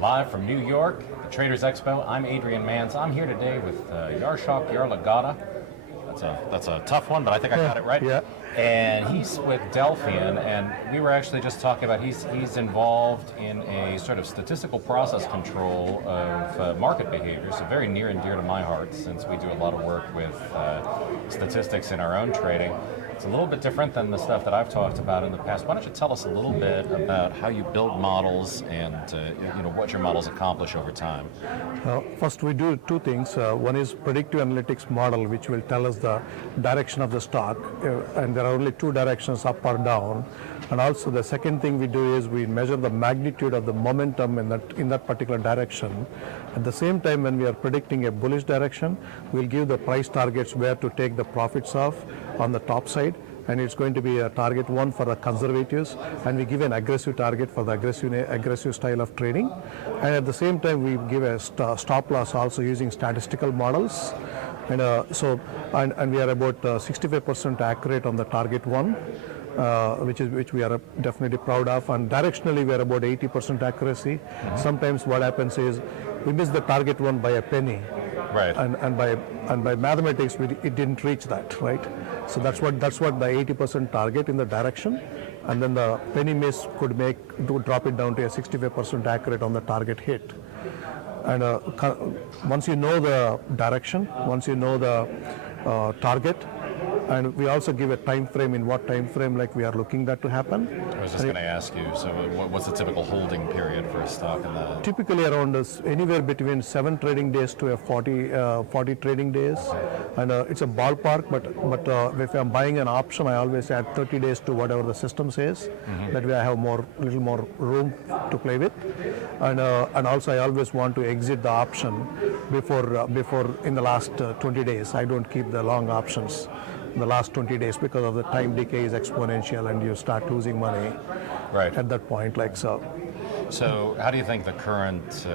Live from New York, the Traders Expo. I'm Adrian Mans. I'm here today with Ashok Yarlagadda. That's a tough one, but I think I got it right. Yeah. And he's with Delphian, and we were actually just talking about he's involved in a sort of statistical process control of market behavior, so very near and dear to my heart since we do a lot of work with statistics in our own trading. It's a little bit different than the stuff that I've talked about in the past. Why don't you tell us a little bit about how you build models and what your models accomplish over time? First, we do two things. One is predictive analytics model, which will tell us the direction of the stock, and there are only two directions, up or down. And also the second thing we do is we measure the magnitude of the momentum in that particular direction. At the same time, when we are predicting a bullish direction, we'll give the price targets where to take the profits off on the top side, and it's going to be a target one for the conservatives, and we give an aggressive target for the aggressive style of trading. And at the same time, we give a stop loss also using statistical models. And and we are about 65% accurate on the target one, which we are definitely proud of. And directionally, we are about 80% accuracy. Mm-hmm. Sometimes what happens is we miss the target one by a penny. Right. And by mathematics, it didn't reach that, right? So that's what the 80% target in the direction, and then the penny miss could drop it down to a 65% accurate on the target hit. And once you know the direction, once you know the target, and we also give a time frame, in what time frame like we are looking that to happen. I was just going to ask you, so what's the typical holding period for a stock in that? Typically around anywhere between 7 trading days to 40 trading days, and it's a ballpark, but if I'm buying an option, I always add 30 days to whatever the system says. Mm-hmm. That way I have little more room to play with, and also I always want to exit the option before in the last 20 days. I don't keep the long options in the last 20 days because of the time decay is exponential and you start losing money at that point, like so. So how do you think the current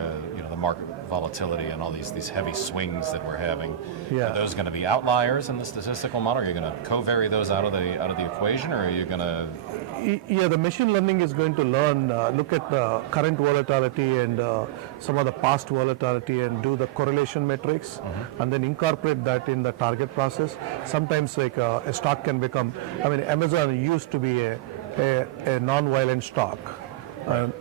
the market volatility and all these heavy swings that we're having, are those going to be outliers in the statistical model? Are you going to covary those out of the equation, or are you going to? Yeah, the machine learning is going to look at the current volatility and some of the past volatility and do the correlation metrics, and then incorporate that in the target process. Sometimes like a stock can become, Amazon used to be a non-violent stock,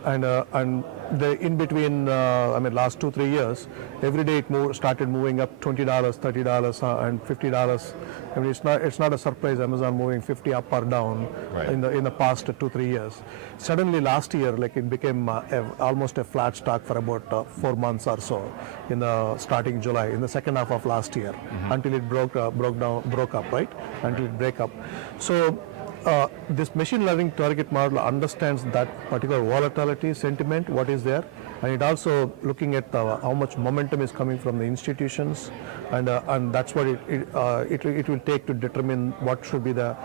and the in between, last 2-3 years, every day it started moving up $20, $30, and $50. It's not a surprise Amazon moving 50 up or down in the past 2-3 years. Suddenly last year, like it became almost a flat stock for about 4 months or so, in the starting July, in the second half of last year, until it broke up, right? Until it break up. So. This machine learning target model understands that particular volatility sentiment, what is there, and it also looking at how much momentum is coming from the institutions, and that's what it will take to determine what should be the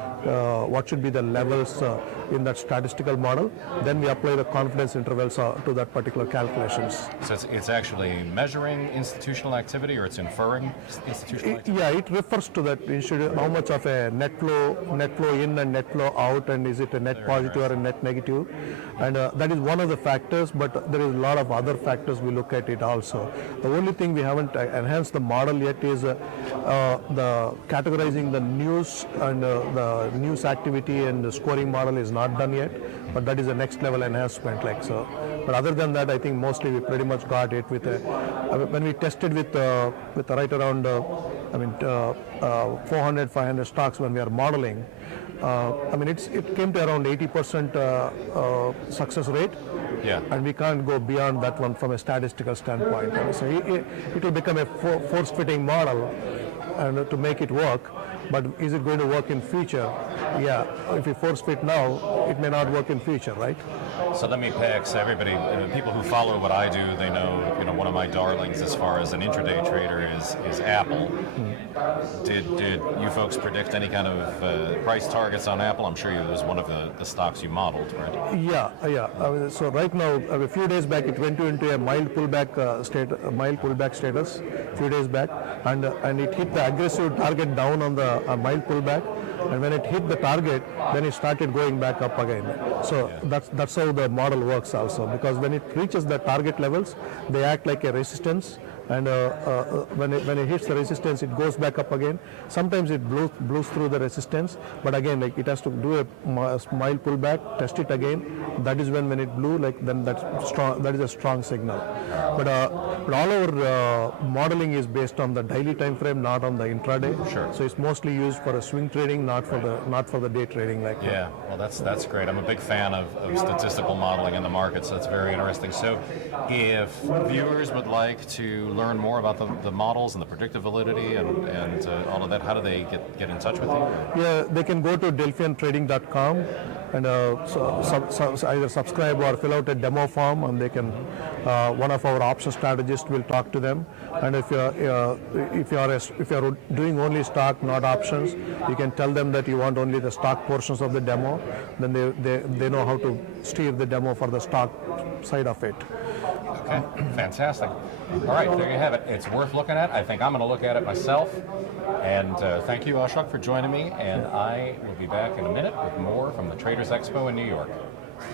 levels in that statistical model. Then we apply the confidence intervals to that particular calculations. So it's actually measuring institutional activity, or it's inferring institutional activity? Yeah, it refers to that how much of a net flow in and net flow out, and is it a net positive or a net negative, and that is one of the factors, but there is a lot of other factors we look at it also. The only thing we haven't enhanced the model yet is the categorizing the news and the news activity, and the scoring model is not done yet, but that is a next level enhancement, like so. But other than that, I think mostly we pretty much got it with when we tested with right around 400, 500 stocks when we are modeling. It came to around 80% success rate, and we can't go beyond that one from a statistical standpoint. So it will become a force-fitting model, and to make it work. But is it going to work in future? Yeah, if we force fit now, it may not work in future, right? So let me pax everybody, people who follow what I do, they know, one of my darlings as far as an intraday trader is Apple. Did you folks predict any kind of price targets on Apple? I'm sure it was one of the stocks you modeled, right? Yeah. So right now, a few days back, it went into a mild pullback status. A few days back, and it hit the aggressive target down on the mild pullback, and when it hit the target, then it started going back up again. So that's how the model works also, because when it reaches the target levels, they act like a resistance, and when it hits the resistance, it goes back up again. Sometimes it blows through the resistance, but again, like it has to do a mild pullback, test it again. That is when it blew, like then that's strong. That is a strong signal. But all our modeling is based on the daily time frame, not on the intraday. Sure. So it's mostly used for a swing trading, not for the day trading. Like Yeah, well, that's great. I'm a big fan of statistical modeling in the market, so that's very interesting. So, if viewers would like to learn more about the models and the predictive validity and all of that, how do they get in touch with you? Yeah, they can go to delphiantrading.com and either subscribe or fill out a demo form, and they can. One of our option strategists will talk to them. And if you're doing only stock, not options, you can tell them that you want only the stock portions of the demo. Then they know how to steer the demo for the stock side of it. Okay, fantastic. All right, there you have it. It's worth looking at. I think I'm going to look at it myself. And thank you, Ashok, for joining me. And I will be back in a minute with more from the Traders Expo in New York.